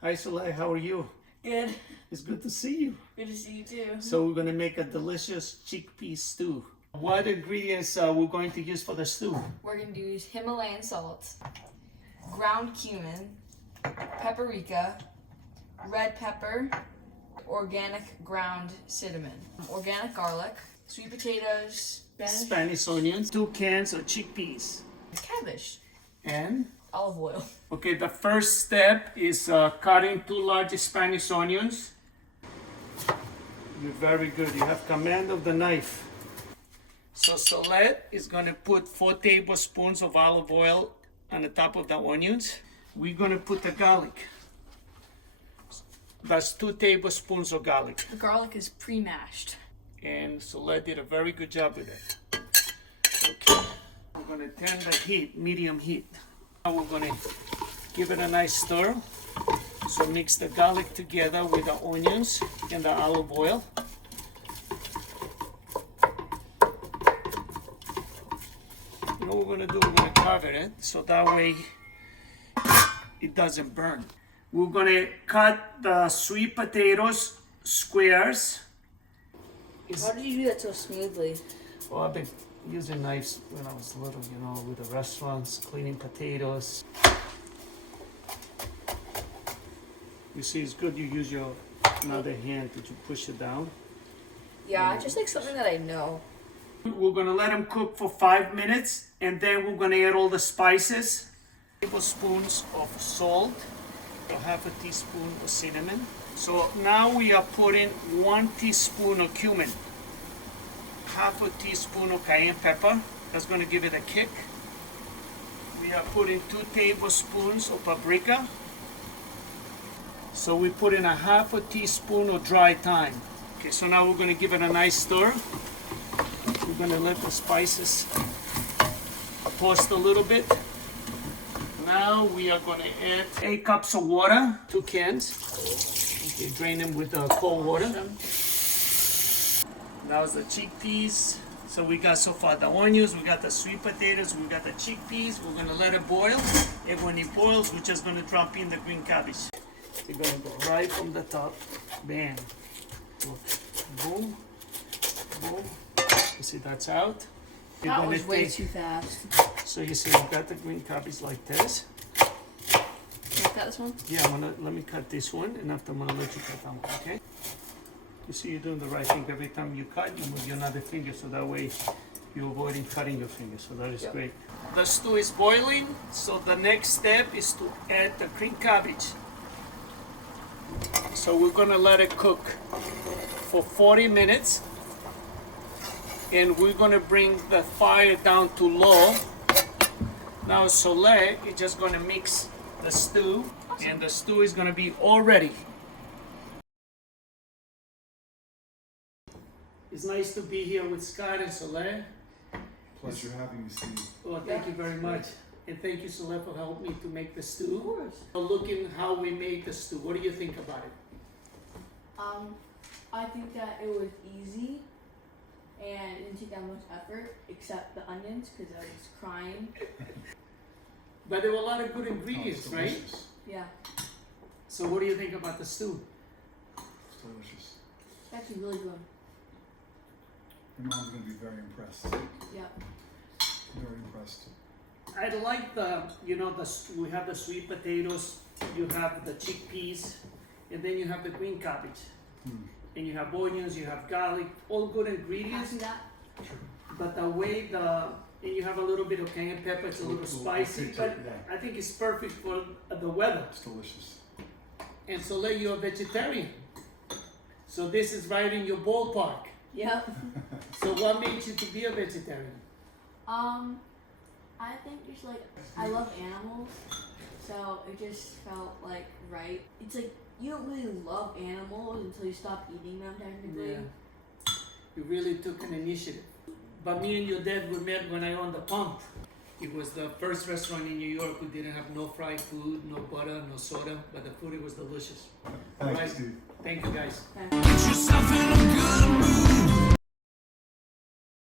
Hi Soleil, how are you? Good. It's good to see you. Good to see you too. So we're gonna make a delicious chickpea stew. What ingredients we're going to use for the stew? We're gonna use Himalayan salt, ground cumin, paprika, red pepper, organic ground cinnamon, organic garlic, sweet potatoes, Spanish onions, 2 cans of chickpeas. cabbage, And, olive oil. okay, the first step is cutting 2 large Spanish onions. You're very good, you have command of the knife. So Soleil is gonna put 4 tablespoons of olive oil on the top of the onions. We're gonna put the garlic. That's 2 tablespoons of garlic. The garlic is pre-mashed. And Soleil did a very good job with it. Okay, we're gonna turn the heat, medium heat. Now we're gonna give it a nice stir. So mix the garlic together with the onions and the olive oil. You know what we're gonna do? We're gonna cover it so that way it doesn't burn. We're gonna cut the sweet potatoes squares. How did you do that so smoothly? Well, I've been using knives when I was little, you know, with the restaurants, cleaning potatoes. You see, it's good you use your another hand to push it down. Yeah, just like something that I know. We're gonna let them cook for 5 minutes, and then we're gonna add all the spices. Tablespoons of salt, a half a teaspoon of cinnamon. So now we are putting 1 teaspoon of cumin, half a teaspoon of cayenne pepper. That's gonna give it a kick. We are putting 2 tablespoons of paprika. So we put in a half a teaspoon of dry thyme. Okay, so now we're gonna give it a nice stir. We're gonna let the spices toast a little bit. Now we are gonna add 8 cups of water, 2 cans. Okay, drain them with cold water. That was the chickpeas. So we got so far the onions, we got the sweet potatoes, we got the chickpeas. We're gonna let it boil. And when it boils, we're just gonna drop in the green cabbage. We're gonna go right from the top. Bam. Boom. Boom. You see that's out. You're That gonna was way take- too fast. So you see we got the green cabbage like this. Can I cut this one? Yeah, let me cut this one, and after I'm gonna let you cut that one, okay? You see you're doing the right thing. Every time you cut, you move your other finger, so that way you're avoiding cutting your finger, so that is Yep. great. The stew is boiling, so the next step is to add the green cabbage. So we're gonna let it cook for 40 minutes, and we're gonna bring the fire down to low. Now Soleil is just gonna mix the stew, and the stew is gonna be all ready. It's nice to be here with Scott and Soleil. Pleasure having you, Steve. Well, thank you very much. And thank you, Soleil, for helping me to make the Of stew. course. Looking how we made the stew, what do you think about it? I think that it was easy and it didn't take that much effort, except the onions, because I was crying. But there were a lot of good Oh, ingredients, it's right? delicious. Yeah, So what do you think about the stew? It's delicious. it's actually really good. Your mom's gonna be very impressed. Yeah. Very impressed. I like the, you know, we have the sweet potatoes, you have the chickpeas, and then you have the green cabbage. And you have onions, you have garlic, all good ingredients. After that, But the way and you have a little bit of cayenne pepper, it's a little spicy, kick to but it, yeah. I think it's perfect for the weather. It's delicious. And Soleil, you're a vegetarian. So this is right in your ballpark. yep. So what made you to be a vegetarian? I think just like, I love animals, so it just felt like right. It's like, you don't really love animals until you stop eating them, technically. Yeah. You really took an initiative. But me and your dad were met when I owned the pump. It was the first restaurant in New York who didn't have no fried food, no butter, no soda, but the food, it was delicious. Thank you, Right. Steve. Thank you guys. Okay. Get yourself in a good mood.